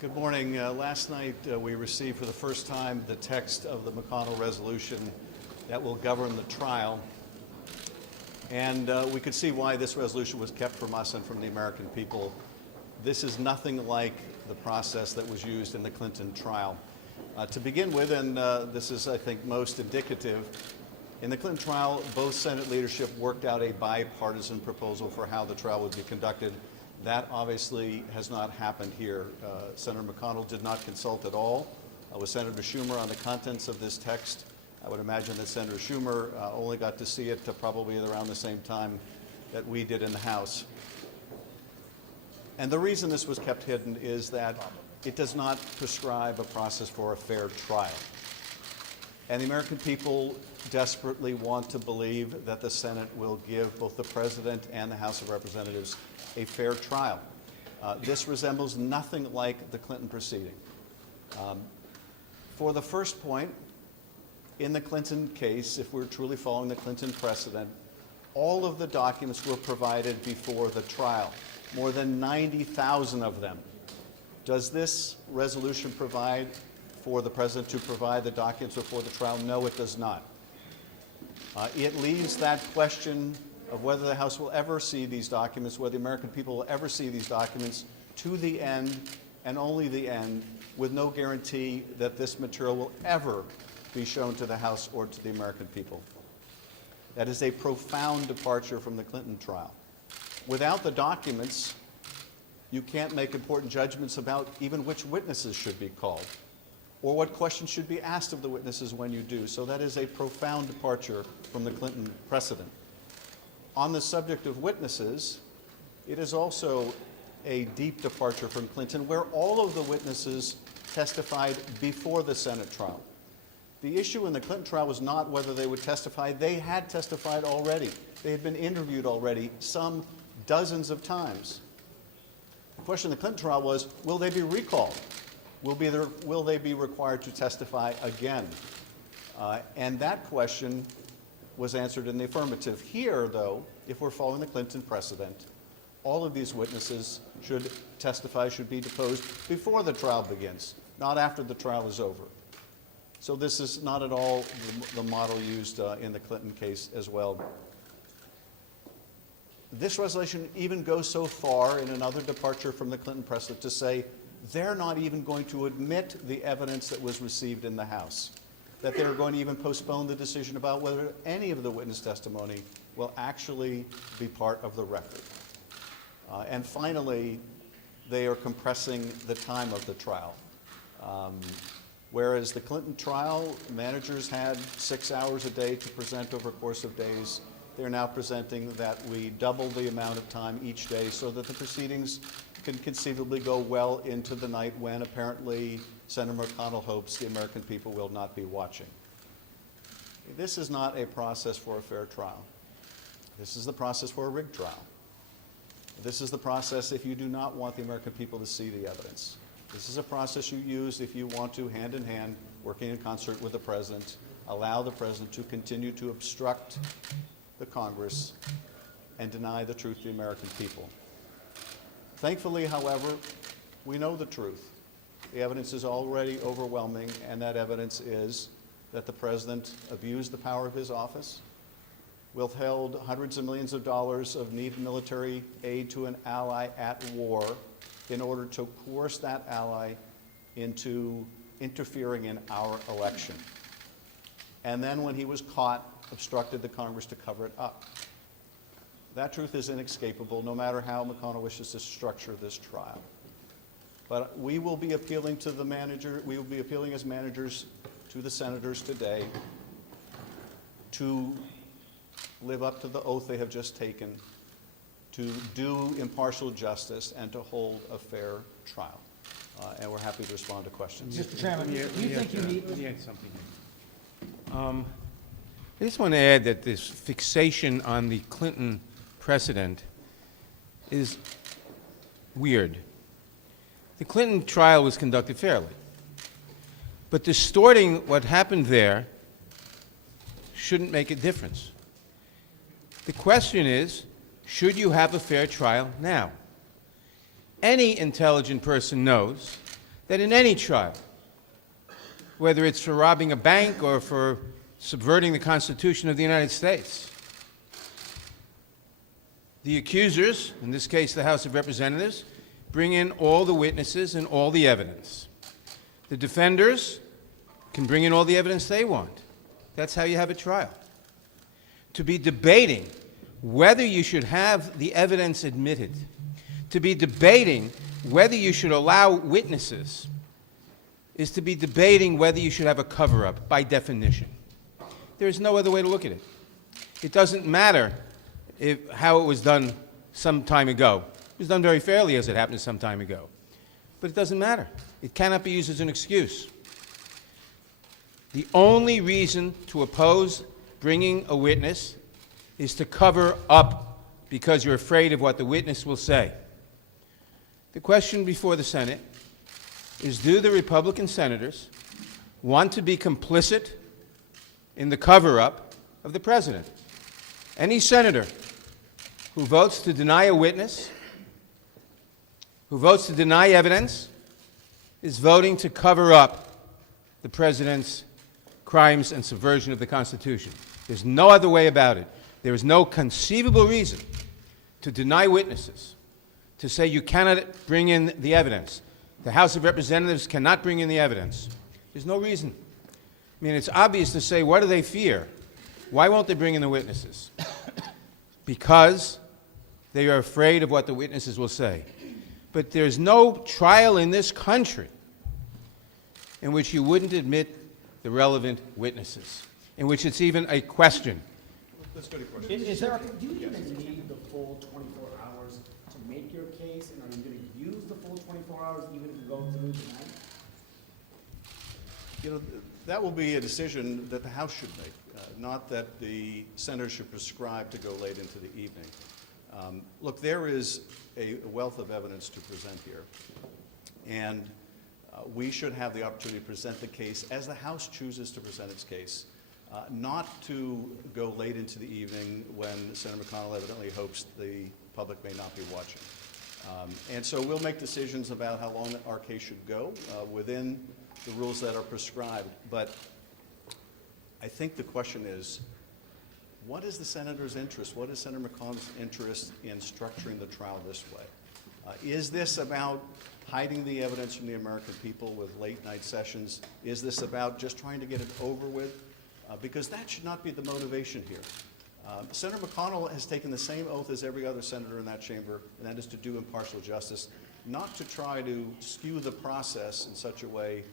Good morning. Last night we received for the first time the text of the McConnell resolution that will govern the trial. And we could see why this resolution was kept from us and from the American people. This is nothing like the process that was used in the Clinton trial. To begin with, and this is, I think, most indicative, in the Clinton trial, both Senate leadership worked out a bipartisan proposal for how the trial would be conducted. That obviously has not happened here. Senator McConnell did not consult at all with Senator Schumer on the contents of this text. I would imagine that Senator Schumer only got to see it probably around the same time that we did in the House. And the reason this was kept hidden is that it does not prescribe a process for a fair trial. And the American people desperately want to believe that the Senate will give both the President and the House of Representatives a fair trial. This resembles nothing like the Clinton proceeding. For the first point, in the Clinton case, if we're truly following the Clinton precedent, all of the documents were provided before the trial, more than 90,000 of them. Does this resolution provide for the President to provide the documents before the trial? No, it does not. It leaves that question of whether the House will ever see these documents, whether the American people will ever see these documents, to the end and only the end, with no guarantee that this material will ever be shown to the House or to the American people. That is a profound departure from the Clinton trial. Without the documents, you can't make important judgments about even which witnesses should be called or what questions should be asked of the witnesses when you do. So that is a profound departure from the Clinton precedent. On the subject of witnesses, it is also a deep departure from Clinton, where all of the witnesses testified before the Senate trial. The issue in the Clinton trial was not whether they would testify. They had testified already. They had been interviewed already, some dozens of times. The question in the Clinton trial was, will they be recalled? Will they be required to testify again? And that question was answered in the affirmative. Here, though, if we're following the Clinton precedent, all of these witnesses should testify, should be deposed before the trial begins, not after the trial is over. So this is not at all the model used in the Clinton case as well. This resolution even goes so far in another departure from the Clinton precedent to say they're not even going to admit the evidence that was received in the House, that they're going to even postpone the decision about whether any of the witness testimony will actually be part of the record. And finally, they are compressing the time of the trial. Whereas the Clinton trial, managers had 6 hours a day to present over a course of days, they're now presenting that we double the amount of time each day so that the proceedings can conceivably go well into the night when apparently Senator McConnell hopes the American people will not be watching. This is not a process for a fair trial. This is the process for a rigged trial. This is the process if you do not want the American people to see the evidence. This is a process you use if you want to, hand in hand, working in concert with the President, allow the President to continue to obstruct the Congress and deny the truth to the American people. Thankfully, however, we know the truth. The evidence is already overwhelming, and that evidence is that the President abused the power of his office, withheld hundreds of millions of dollars of needed military aid to an ally at war in order to coerce that ally into interfering in our election. And then when he was caught, obstructed the Congress to cover it up. That truth is inescapable, no matter how McConnell wishes to structure this trial. But we will be appealing to the manager, we will be appealing as managers to the senators today to live up to the oath they have just taken, to do impartial justice, and to hold a fair trial. And we're happy to respond to questions. Mr. Chairman, do you think you need... Let me add something here. I just want to add that this fixation on the Clinton precedent is weird. The Clinton trial was conducted fairly, but distorting what happened there shouldn't make a difference. The question is, should you have a fair trial now? Any intelligent person knows that in any trial, whether it's for robbing a bank or for subverting the Constitution of the United States, the accusers, in this case the House of Representatives, bring in all the witnesses and all the evidence. The defenders can bring in all the evidence they want. That's how you have a trial. To be debating whether you should have the evidence admitted, to be debating whether you should allow witnesses, is to be debating whether you should have a cover-up by definition. There's no other way to look at it. It doesn't matter how it was done some time ago. It was done very fairly as it happened some time ago. But it doesn't matter. It cannot be used as an excuse. The only reason to oppose bringing a witness is to cover up because you're afraid of what the witness will say. The question before the Senate is, do the Republican senators want to be complicit in the cover-up of the president? Any senator who votes to deny a witness, who votes to deny evidence, is voting to cover up the president's crimes and subversion of the Constitution. There's no other way about it. There is no conceivable reason to deny witnesses, to say you cannot bring in the evidence. The House of Representatives cannot bring in the evidence. There's no reason. I mean, it's obvious to say, what do they fear? Why won't they bring in the witnesses? Because they are afraid of what the witnesses will say. But there's no trial in this country in which you wouldn't admit the relevant witnesses, in which it's even a question. Let's go to questions. Is there, do you even need the full 24 hours to make your case? And are you going to use the full 24 hours even if you go through tonight? You know, that will be a decision that the House should make, not that the senators should prescribe to go late into the evening. Look, there is a wealth of evidence to present here, and we should have the opportunity to present the case as the House chooses to present its case, not to go late into the evening when Senator McConnell evidently hopes the public may not be watching. And so we'll make decisions about how long our case should go within the rules that are prescribed. But I think the question is, what is the senator's interest? What is Senator McConnell's interest in structuring the trial this way? Is this about hiding the evidence from the American people with late-night sessions? Is this about just trying to get it over with? Because that should not be the motivation here. Senator McConnell has taken the same oath as every other senator in that chamber, and that is to do impartial justice, not to try to skew the process in such a way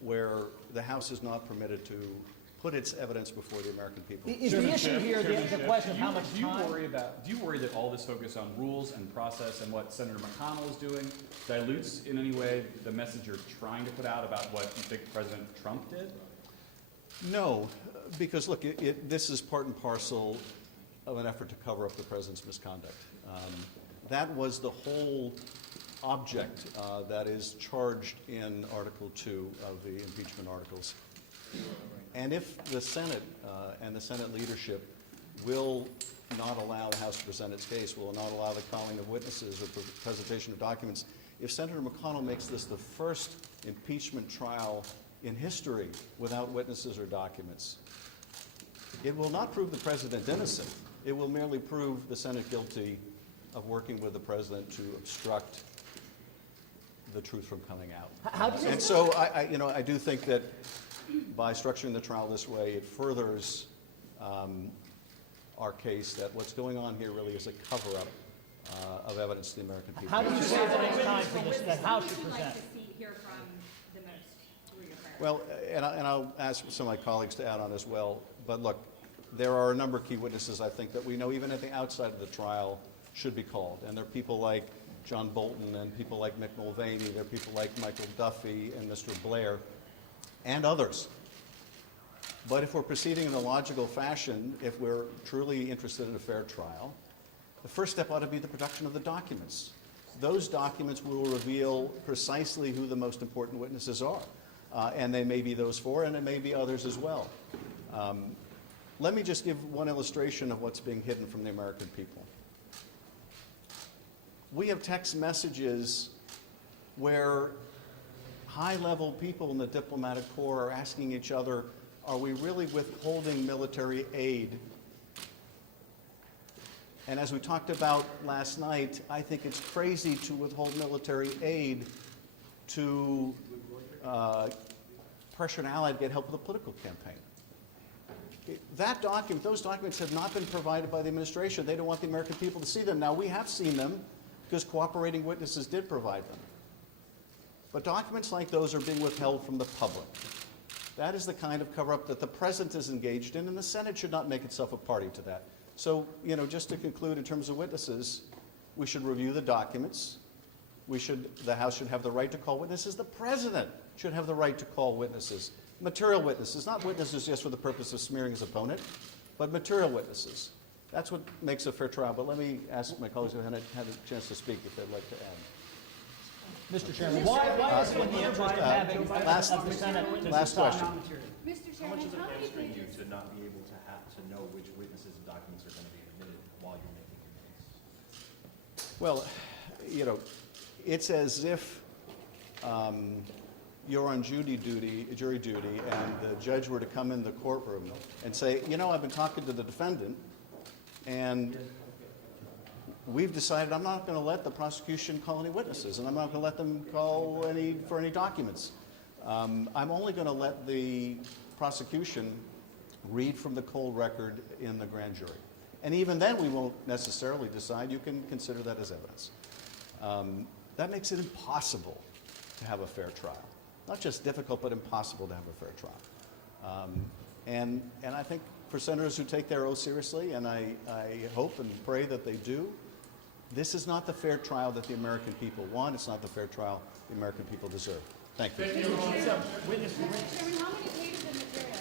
where the House is not permitted to put its evidence before the American people. Is the issue here the question of how much Do time? you worry that all this focus on rules and process and what Senator McConnell is doing dilutes in any way the message you're trying to put out about what you think President Trump did? No, because look, this is part and parcel of an effort to cover up the president's misconduct. That was the whole object that is charged in Article 2 of the impeachment articles. And if the Senate and the Senate leadership will not allow the House to present its case, will not allow the calling of witnesses or presentation of documents, if Senator McConnell makes this the first impeachment trial in history without witnesses or documents, it will not prove the president innocent. It will merely prove the Senate guilty of working with the president to obstruct the truth from coming out. And so I do think that by structuring the trial this way, it furthers our case that what's going on here really is a cover-up of evidence to the American people. How do you say the next time for this, that House should What would you present? like to hear from the most through your prayer? Well, and I'll ask some of my colleagues to add on as well. But look, there are a number of key witnesses I think that we know even at the outside of the trial should be called. And there are people like John Bolton and people like Mick Mulvaney. There are people like Michael Duffy and Mr. Blair and others. But if we're proceeding in a logical fashion, if we're truly interested in a fair trial, the first step ought to be the production of the documents. Those documents will reveal precisely who the most important witnesses are. And they may be those four, and it may be others as well. Let me just give one illustration of what's being hidden from the American people. We have text messages where high-level people in the diplomatic corps are asking each other, are we really withholding military aid? And as we talked about last night, I think it's crazy to withhold military aid to pressure an ally to get help with a political campaign. That document, those documents have not been provided by the administration. They don't want the American people to see them. Now, we have seen them because cooperating witnesses did provide them. But documents like those are being withheld from the public. That is the kind of cover-up that the president is engaged in, and the Senate should not make itself a party to that. So, just to conclude in terms of witnesses, we should review the documents. The House should have the right to call witnesses. The president should have the right to call witnesses. Material witnesses, not witnesses just for the purpose of smearing his opponent, but material witnesses. That's what makes a fair trial. But let me ask my colleagues who haven't had a chance to speak if they'd like to add. Mr. Chairman, why is it in the interest of having last of the Senate? last question. Mr. How much Chairman, is it how many hamstring you pages? to not be able to know which witnesses and documents are going to be admitted while you're making your case? Well, it's as if you're on jury duty, and the judge were to come in the courtroom and say, I've been talking to the defendant, and we've decided I'm not going to let the prosecution call any witnesses, and I'm not going to let them call for any documents. I'm only going to let the prosecution read from the cold record in the grand jury. And even then, we won't necessarily decide. You can consider that as evidence. That makes it impossible to have a fair trial. Not just difficult, but impossible to have a fair trial. And I think for senators who take their oath seriously, and I hope and pray that they do, this is not the fair trial that the American people want. It's not the fair trial the American people deserve. Thank you. Mr. Chairman, how many pages of material?